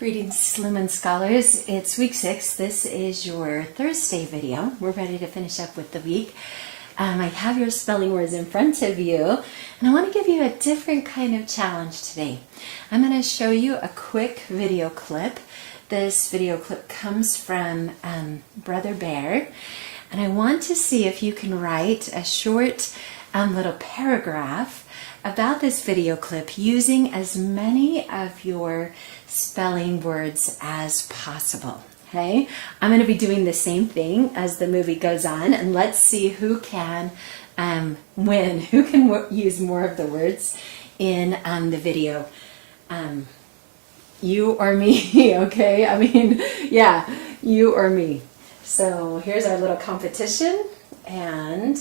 Greetings, Lumen Scholars. It's week 6. This is your Thursday video. We're ready to finish up with the week. I have your spelling words in front of you, and I want to give you a different kind of challenge today. I'm going to show you a quick video clip. This video clip comes from Brother Bear, and I want to see if you can write a short little paragraph about this video clip using as many of your spelling words as possible. Okay, I'm going to be doing the same thing as the movie goes on, and let's see who can win, who can use more of the words in the video. You or me, okay? I mean, yeah, you or me. So here's our little competition, and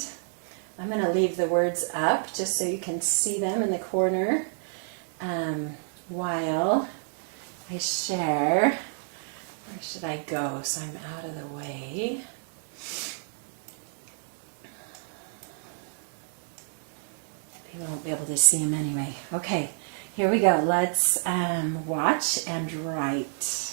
I'm going to leave the words up just so you can see them in the corner while I share. Where should I go so I'm out of the way? People won't be able to see them anyway. Okay, here we go. Let's watch and write.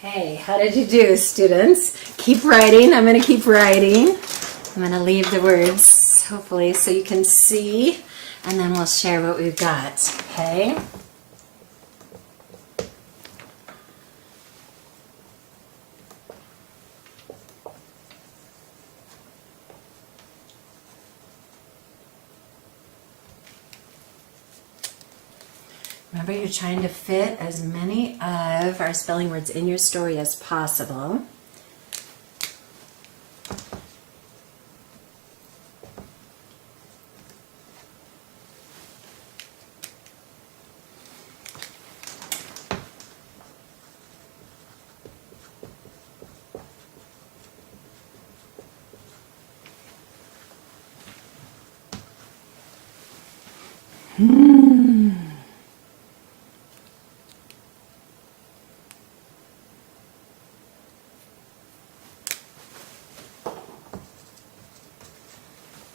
Hey, how did you do, students? Keep writing. I'm going to keep writing. I'm going to leave the words, hopefully, so you can see, and then we'll share what we've got, okay? Remember, you're trying to fit as many of our spelling words in your story as possible.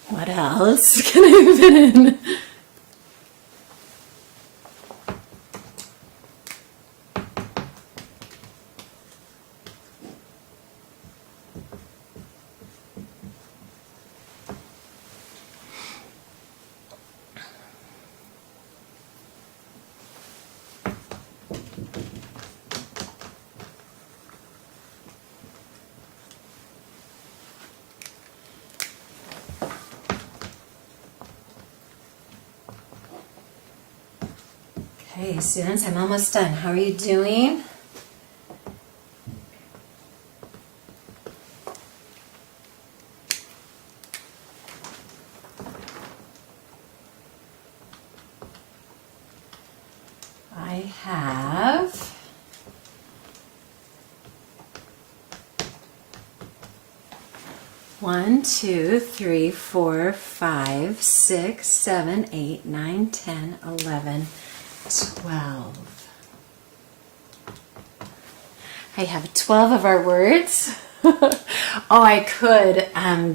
What else can I fit in? Okay, students, I'm almost done. How are you doing? I have 1, 2, 3, 4, 5, 6, 7, 8, 9, 10, 11, 12. I have 12 of our words. Oh, I could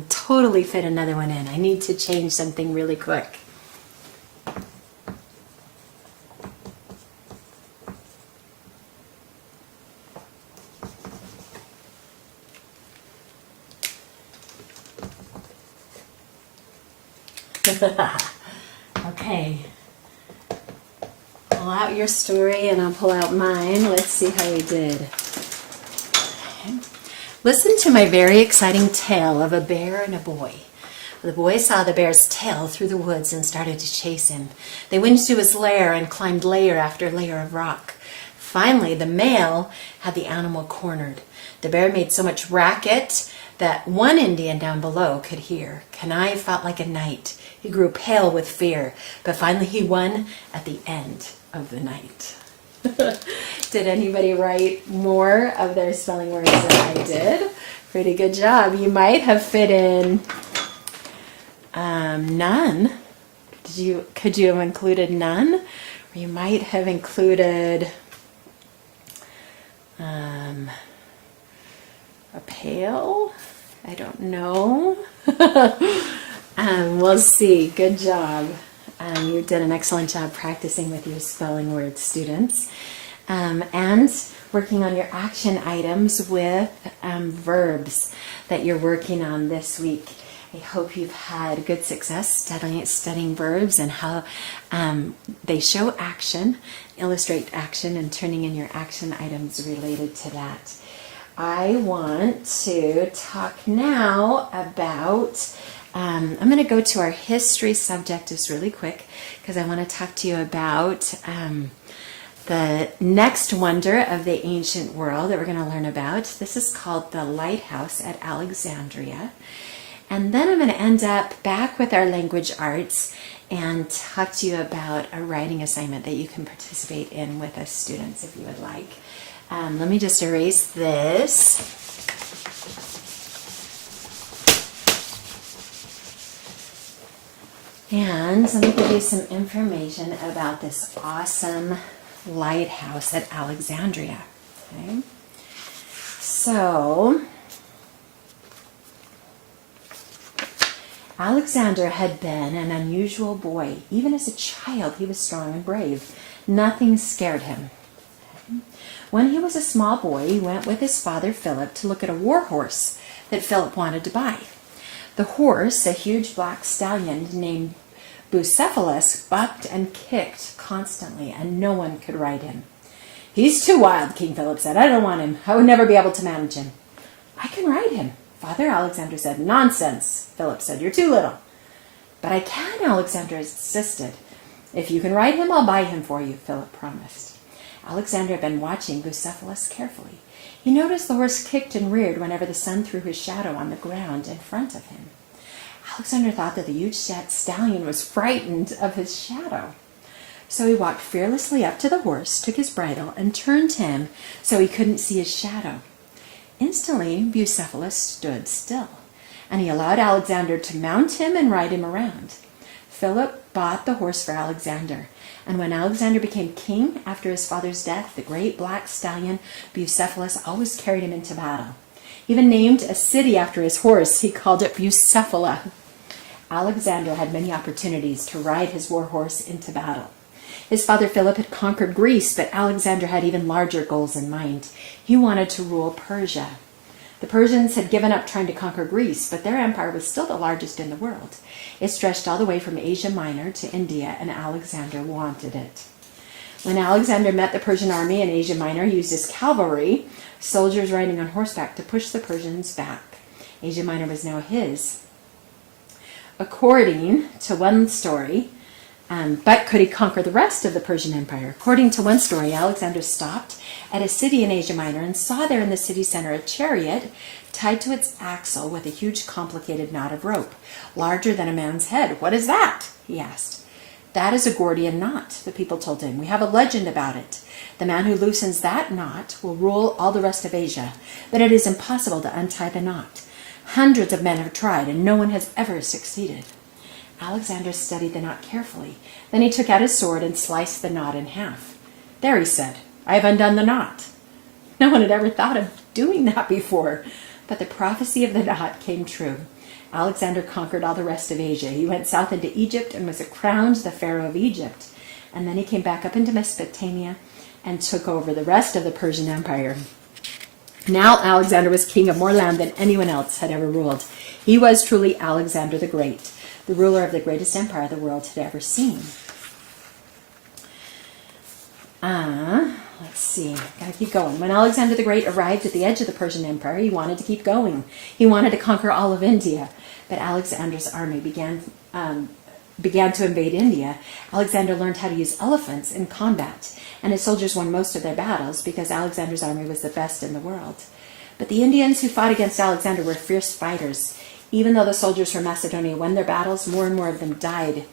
totally fit another one in. I need to change something really quick. Okay. Pull out your story and I'll pull out mine. Let's see how we did. Okay. Listen to my very exciting tale of a bear and a boy. The boy saw the bear's tail through the woods and started to chase him. They went to his lair and climbed layer after layer of rock. Finally, the male had the animal cornered. The bear made so much racket that one Indian down below could hear. Kenai fought like a knight. He grew pale with fear, but finally he won at the end of the night. Did anybody write more of their spelling words than I did? Pretty good job. You might have fit in none. Could you have included none? Or you might have included a pail? I don't know. We'll see. Good job. You did an excellent job practicing with your spelling words, students. And working on your action items with verbs that you're working on this week. I hope you've had good success studying verbs and how they show action, illustrate action, and turning in your action items related to that. I want to talk now about, I'm going to go to our history subject just really quick because I want to talk to you about the next wonder of the ancient world that we're going to learn about. This is called the lighthouse at Alexandria. And then I'm going to end up back with our language arts and talk to you about a writing assignment that you can participate in with us students if you would like. Let me just erase this. And let me give you some information about this awesome lighthouse at Alexandria. Okay. So, Alexander had been an unusual boy. Even as a child, he was strong and brave. Nothing scared him. When he was a small boy, he went with his father Philip to look at a war horse that Philip wanted to buy. The horse, a huge black stallion named Bucephalus, bucked and kicked constantly, and no one could ride him. "He's too wild," King Philip said. "I don't want him. I would never be able to manage him." "I can ride him," Father Alexander said. "Nonsense," Philip said. "You're too little." "But I can," Alexander insisted. "If you can ride him, I'll buy him for you," Philip promised. Alexander had been watching Bucephalus carefully. He noticed the horse kicked and reared whenever the sun threw his shadow on the ground in front of him. Alexander thought that the huge stallion was frightened of his shadow. So he walked fearlessly up to the horse, took his bridle, and turned him so he couldn't see his shadow. Instantly, Bucephalus stood still, and he allowed Alexander to mount him and ride him around. Philip bought the horse for Alexander, and when Alexander became king after his father's death, the great black stallion Bucephalus always carried him into battle. He even named a city after his horse. He called it Bucephala. Alexander had many opportunities to ride his war horse into battle. His father Philip had conquered Greece, but Alexander had even larger goals in mind. He wanted to rule Persia. The Persians had given up trying to conquer Greece, but their empire was still the largest in the world. It stretched all the way from Asia Minor to India, and Alexander wanted it. When Alexander met the Persian army in Asia Minor, he used his cavalry, soldiers riding on horseback, to push the Persians back. Asia Minor was now his. According to one story, But could he conquer the rest of the Persian Empire? According to one story, Alexander stopped at a city in Asia Minor and saw there in the city center a chariot tied to its axle with a huge complicated knot of rope, larger than a man's head. "What is that?" he asked. "That is a Gordian knot," the people told him. "We have a legend about it. The man who loosens that knot will rule all the rest of Asia, but it is impossible to untie the knot. Hundreds of men have tried, and no one has ever succeeded." Alexander studied the knot carefully. Then he took out his sword and sliced the knot in half. "There," he said, "I have undone the knot." No one had ever thought of doing that before, but the prophecy of the knot came true. Alexander conquered all the rest of Asia. He went south into Egypt and was crowned the Pharaoh of Egypt. And then he came back up into Mesopotamia and took over the rest of the Persian Empire. Now Alexander was king of more land than anyone else had ever ruled. He was truly Alexander the Great, the ruler of the greatest empire the world had ever seen. Let's see, gotta keep going. When Alexander the Great arrived at the edge of the Persian Empire, he wanted to keep going. He wanted to conquer all of India, but Alexander's army began to invade India. Alexander learned how to use elephants in combat, and his soldiers won most of their battles because Alexander's army was the best in the world. But the Indians who fought against Alexander were fierce fighters. Even though the soldiers from Macedonia won their battles, more and more of them died,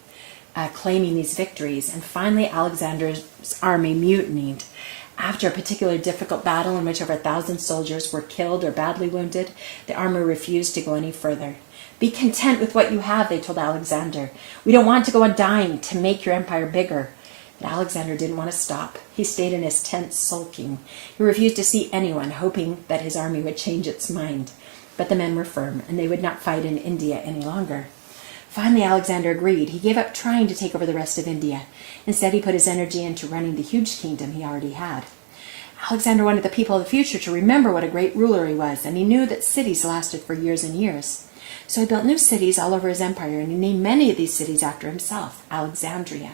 claiming these victories. And finally, Alexander's army mutinied. After a particularly difficult battle in which over 1,000 soldiers were killed or badly wounded, the army refused to go any further. "Be content with what you have," they told Alexander. "We don't want to go on dying to make your empire bigger." But Alexander didn't want to stop. He stayed in his tent sulking. He refused to see anyone, hoping that his army would change its mind. But the men were firm, and they would not fight in India any longer. Finally, Alexander agreed. He gave up trying to take over the rest of India. Instead, he put his energy into running the huge kingdom he already had. Alexander wanted the people of the future to remember what a great ruler he was, and he knew that cities lasted for years and years. So he built new cities all over his empire, and he named many of these cities after himself, Alexandria.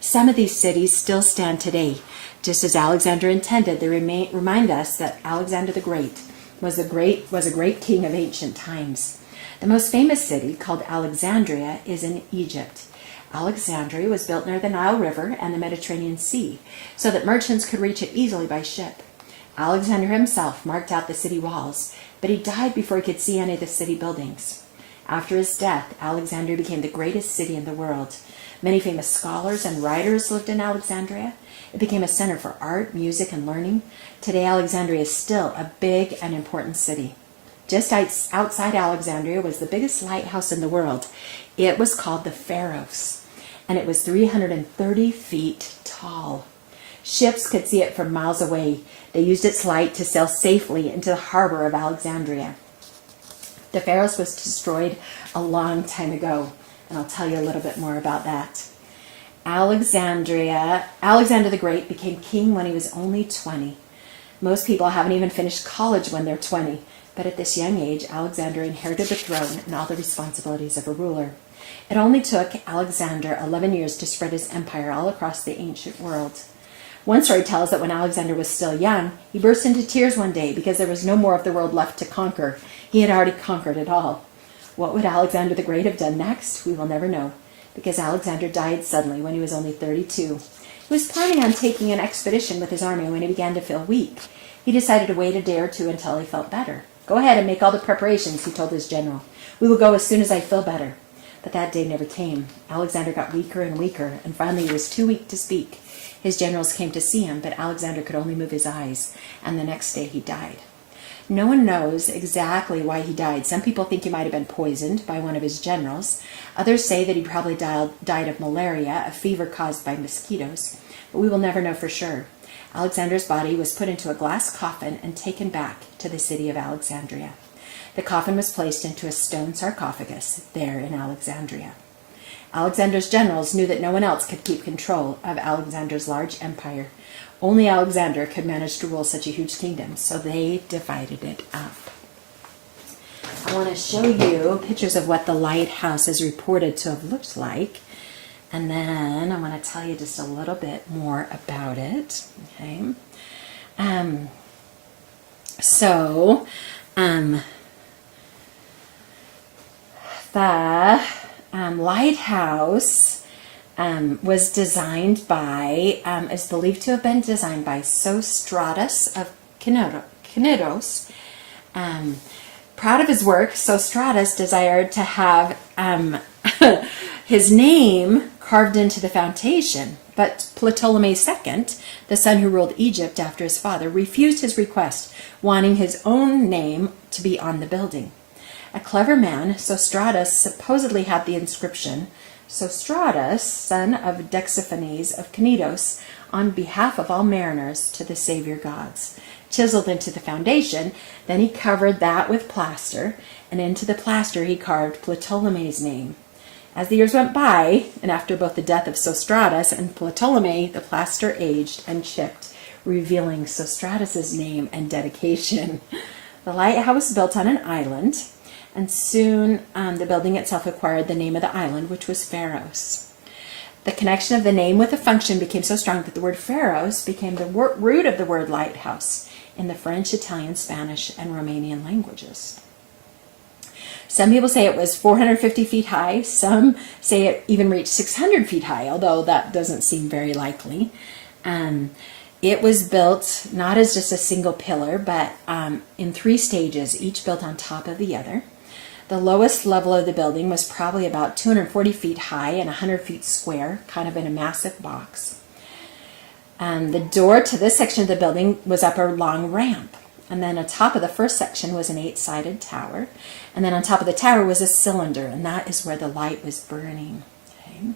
Some of these cities still stand today. Just as Alexander intended, they remind us that Alexander the Great was a great king of ancient times. The most famous city, called Alexandria, is in Egypt. Alexandria was built near the Nile River and the Mediterranean Sea, so that merchants could reach it easily by ship. Alexander himself marked out the city walls, but he died before he could see any of the city buildings. After his death, Alexandria became the greatest city in the world. Many famous scholars and writers lived in Alexandria. It became a center for art, music, and learning. Today, Alexandria is still a big and important city. Just outside Alexandria was the biggest lighthouse in the world. It was called the Pharos, and it was 330 feet tall. Ships could see it from miles away. They used its light to sail safely into the harbor of Alexandria. The Pharos was destroyed a long time ago, and I'll tell you a little bit more about that. Alexander the Great became king when he was only 20. Most people haven't even finished college when they're 20, but at this young age, Alexander inherited the throne and all the responsibilities of a ruler. It only took Alexander 11 years to spread his empire all across the ancient world. One story tells that when Alexander was still young, he burst into tears one day because there was no more of the world left to conquer. He had already conquered it all. What would Alexander the Great have done next? We will never know, because Alexander died suddenly when he was only 32. He was planning on taking an expedition with his army when he began to feel weak. He decided to wait a day or two until he felt better. "Go ahead and make all the preparations," he told his general. "We will go as soon as I feel better." But that day never came. Alexander got weaker and weaker, and finally he was too weak to speak. His generals came to see him, but Alexander could only move his eyes, and the next day he died. No one knows exactly why he died. Some people think he might have been poisoned by one of his generals. Others say that he probably died of malaria, a fever caused by mosquitoes, but we will never know for sure. Alexander's body was put into a glass coffin and taken back to the city of Alexandria. The coffin was placed into a stone sarcophagus there in Alexandria. Alexander's generals knew that no one else could keep control of Alexander's large empire. Only Alexander could manage to rule such a huge kingdom, so they divided it up. I want to show you pictures of what the lighthouse is reported to have looked like, and then I want to tell you just a little bit more about it. Okay. The lighthouse was designed by, is believed to have been designed by Sostratus of Knidos. Proud of his work, Sostratus desired to have his name carved into the foundation, but Ptolemy II, the son who ruled Egypt after his father, refused his request, wanting his own name to be on the building. A clever man, Sostratus supposedly had the inscription, Sostratus, son of Dexiphanes of Knidos, on behalf of all mariners to the Savior gods, chiseled into the foundation. Then he covered that with plaster, and into the plaster he carved Ptolemy's name. As the years went by, and after both the death of Sostratus and Ptolemy, the plaster aged and chipped, revealing Sostratus's name and dedication. The lighthouse built on an island, and soon the building itself acquired the name of the island, which was Pharos. The connection of the name with the function became so strong that the word Pharos became the root of the word lighthouse in the French, Italian, Spanish, and Romanian languages. Some people say it was 450 feet high. Some say it even reached 600 feet high, although that doesn't seem very likely. It was built not as just a single pillar, but in 3 stages, each built on top of the other. The lowest level of the building was probably about 240 feet high and 100 feet square, kind of in a massive box. The door to this section of the building was up a long ramp. And then on top of the first section was an 8-sided tower. And then on top of the tower was a cylinder, and that is where the light was burning. Okay.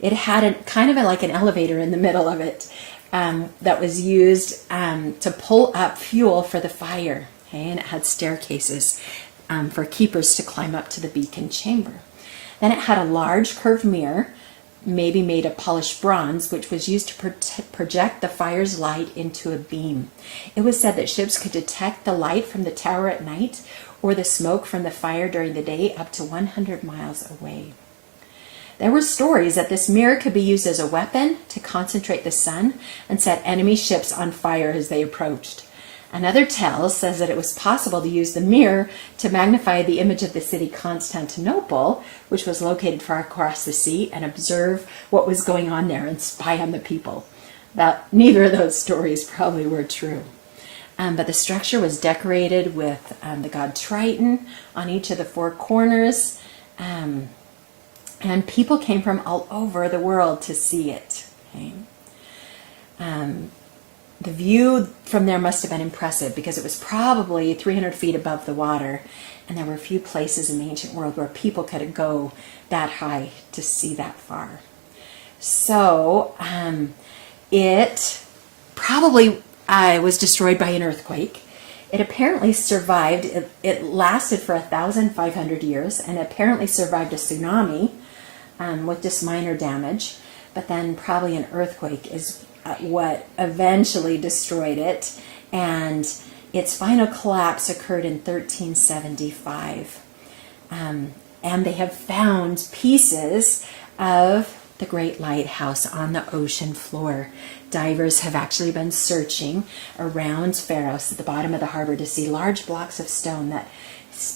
It had kind of like an elevator in the middle of it that was used to pull up fuel for the fire. Okay. And it had staircases for keepers to climb up to the beacon chamber. Then it had a large curved mirror, maybe made of polished bronze, which was used to project the fire's light into a beam. It was said that ships could detect the light from the tower at night or the smoke from the fire during the day up to 100 miles away. There were stories that this mirror could be used as a weapon to concentrate the sun and set enemy ships on fire as they approached. Another tale says that it was possible to use the mirror to magnify the image of the city Constantinople, which was located far across the sea, and observe what was going on there and spy on the people. Neither of those stories probably were true. But the structure was decorated with the god Triton on each of the 4 corners, and people came from all over the world to see it. Okay? The view from there must have been impressive because it was probably 300 feet above the water, and there were few places in the ancient world where people could go that high to see that far. So it probably was destroyed by an earthquake. It apparently survived. It lasted for 1,500 years and apparently survived a tsunami with just minor damage, but then probably an earthquake is what eventually destroyed it, and its final collapse occurred in 1375. And they have found pieces of the Great Lighthouse on the ocean floor. Divers have actually been searching around Pharos at the bottom of the harbor to see large blocks of stone that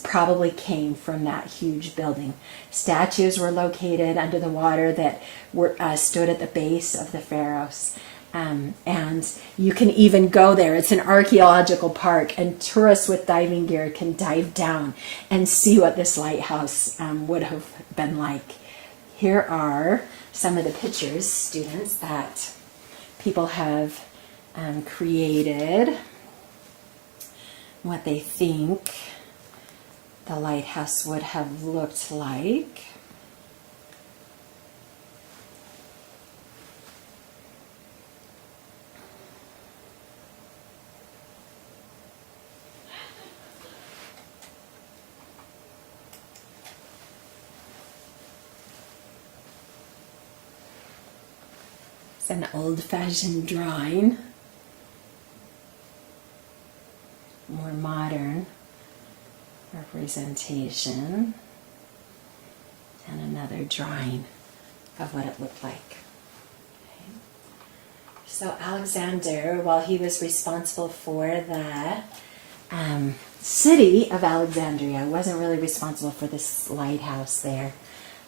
probably came from that huge building. Statues were located under the water that were stood at the base of the Pharos. And you can even go there. It's an archaeological park, and tourists with diving gear can dive down and see what this lighthouse would have been like. Here are some of the pictures, students, that people have created, what they think the lighthouse would have looked like. It's an old-fashioned drawing, more modern representation, and another drawing of what it looked like. Okay. So Alexander, while he was responsible for the city of Alexandria, wasn't really responsible for this lighthouse there.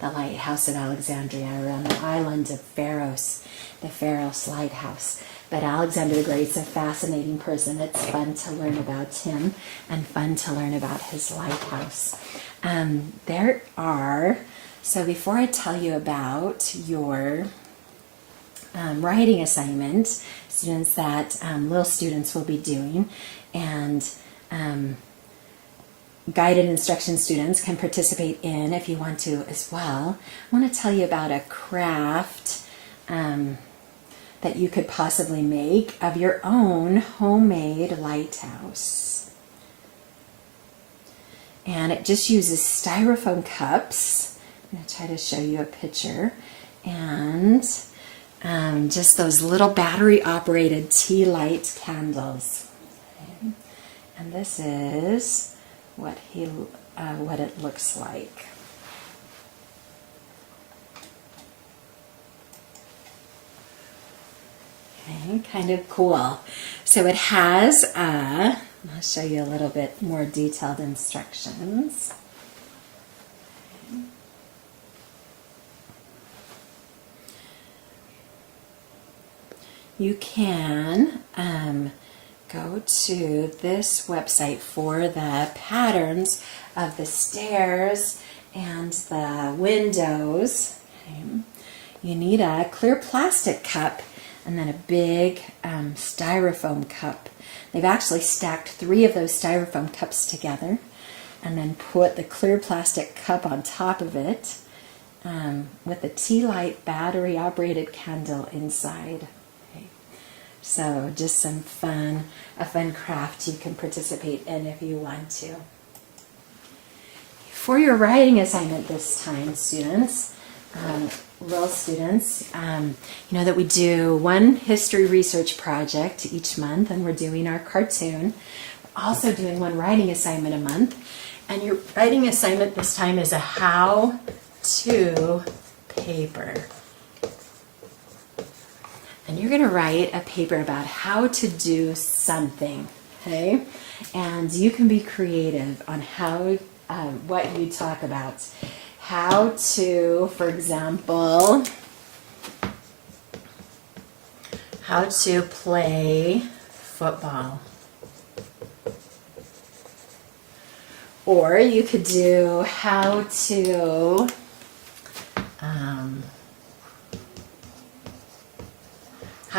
the lighthouse of Alexandria, or on the island of Pharos, the Pharos lighthouse. But Alexander the Great's a fascinating person. It's fun to learn about him and fun to learn about his lighthouse. So before I tell you about your writing assignment, students that little students will be doing, and guided instruction students can participate in if you want to as well, I want to tell you about a craft that you could possibly make of your own homemade lighthouse. And it just uses styrofoam cups. I'm going to try to show you a picture. And just those little battery-operated tea light candles. Okay. And this is what it looks like. Okay, kind of cool. So it has, I'll show you a little bit more detailed instructions. Okay. You can go to this website for the patterns of the stairs and the windows. Okay. You need a clear plastic cup and then a big styrofoam cup. They've actually stacked 3 of those styrofoam cups together and then put the clear plastic cup on top of it with a tea light battery operated candle inside. Okay. So just a fun craft you can participate in if you want to. For your writing assignment this time, students, little students, you know that we do one history research project each month, and we're doing our cartoon. We're also doing one writing assignment a month, and your writing assignment this time is a how-to paper. And you're going to write a paper about how to do something, okay? And you can be creative on what you talk about. How to, for example, how to play football. Or you could do how to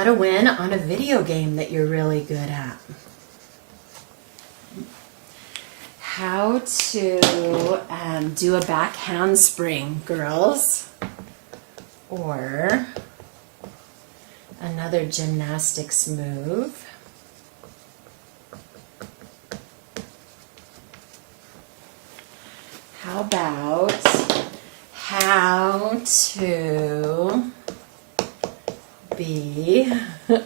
win on a video game that you're really good at. How to do a back handspring, girls, or another gymnastics move. How about how to be a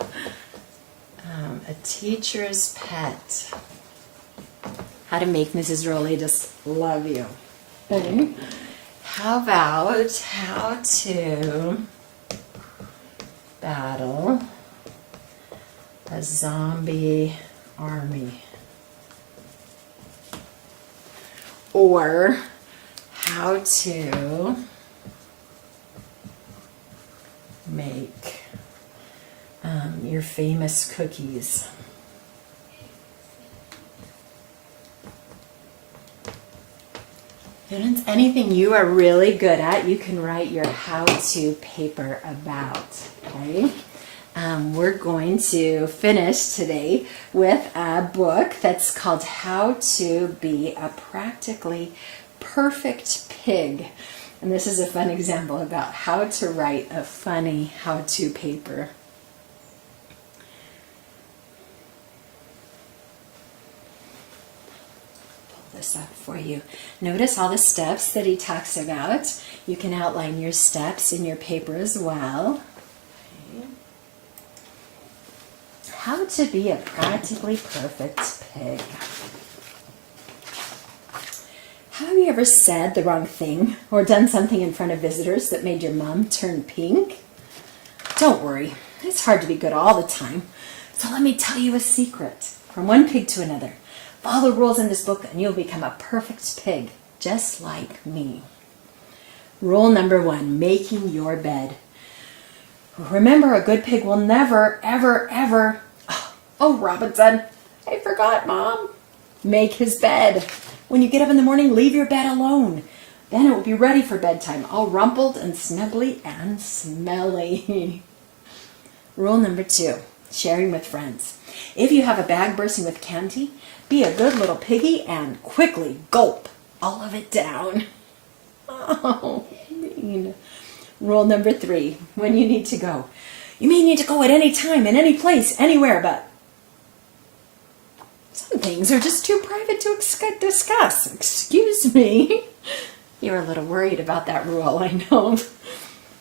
teacher's pet? How to make Mrs. Rowley just love you. Okay. How about how to battle a zombie army? Or how to make your famous cookies. Students, anything you are really good at, you can write your how-to paper about, okay? We're going to finish today with a book that's called How to Be a Practically Perfect Pig. And this is a fun example about how to write a funny how-to paper. This up for you. Notice all the steps that he talks about. You can outline your steps in your paper as well. Okay. How to be a practically perfect pig. Have you ever said the wrong thing or done something in front of visitors that made your mom turn pink? Don't worry, it's hard to be good all the time. So let me tell you a secret. From one pig to another. Follow the rules in this book and you'll become a perfect pig, just like me. Rule number 1, making your bed. Remember, a good pig will never, ever, ever, oh, Robinson, I forgot, Mom. Make his bed. When you get up in the morning, leave your bed alone. Then it will be ready for bedtime, all rumpled and snuggly and smelly. Rule number 2, sharing with friends. If you have a bag bursting with candy, be a good little piggy and quickly gulp all of it down. Oh, mean. Rule number 3, when you need to go. You may need to go at any time, in any place, anywhere, but some things are just too private to discuss. Excuse me. You're a little worried about that rule, I know.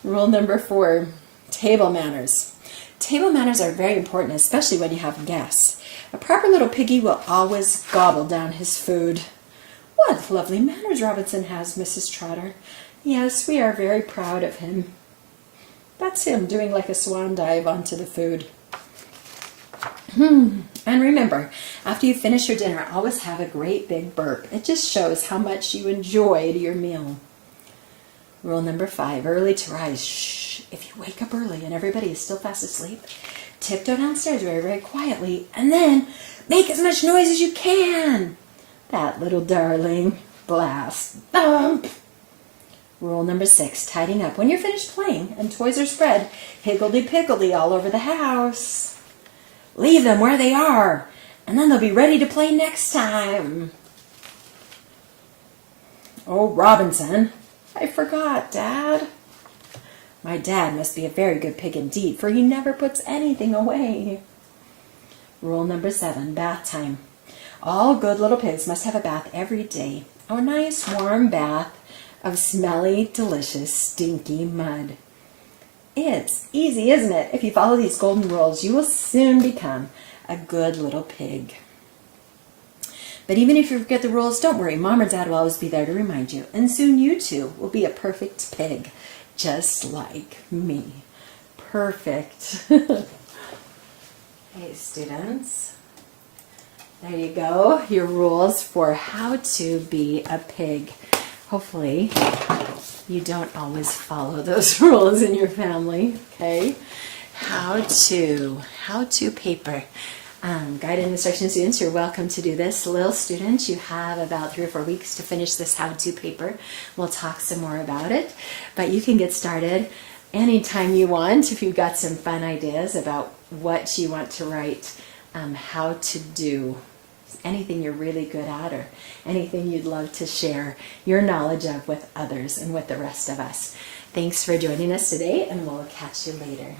Rule number 4, table manners. Table manners are very important, especially when you have guests. A proper little piggy will always gobble down his food. What lovely manners Robinson has, Mrs. Trotter. Yes, we are very proud of him. That's him doing like a swan dive onto the food. And remember, after you finish your dinner, always have a great big burp. It just shows how much you enjoyed your meal. Rule number 5, early to rise. Shh. If you wake up early and everybody is still fast asleep, tiptoe downstairs very, very quietly, and then make as much noise as you can. That little darling. Blast. Thump. Rule number 6, tidying up. When you're finished playing and toys are spread higgledy-piggledy all over the house, leave them where they are, and then they'll be ready to play next time. Oh, Robinson, I forgot, Dad. My dad must be a very good pig indeed, for he never puts anything away. Rule number 7, bath time. All good little pigs must have a bath every day. A nice warm bath of smelly, delicious, stinky mud. It's easy, isn't it? If you follow these golden rules, you will soon become a good little pig. But even if you forget the rules, don't worry. Mom or Dad will always be there to remind you. And soon you too will be a perfect pig, just like me. Perfect. Hey, students. There you go. Your rules for how to be a pig. Hopefully, you don't always follow those rules in your family, okay? How to paper. Guided instruction students, you're welcome to do this. Little students, you have about 3 or 4 weeks to finish this how-to paper. We'll talk some more about it, but you can get started anytime you want if you've got some fun ideas about what you want to write, how to do. Anything you're really good at or anything you'd love to share your knowledge of with others and with the rest of us. Thanks for joining us today, and we'll catch you later.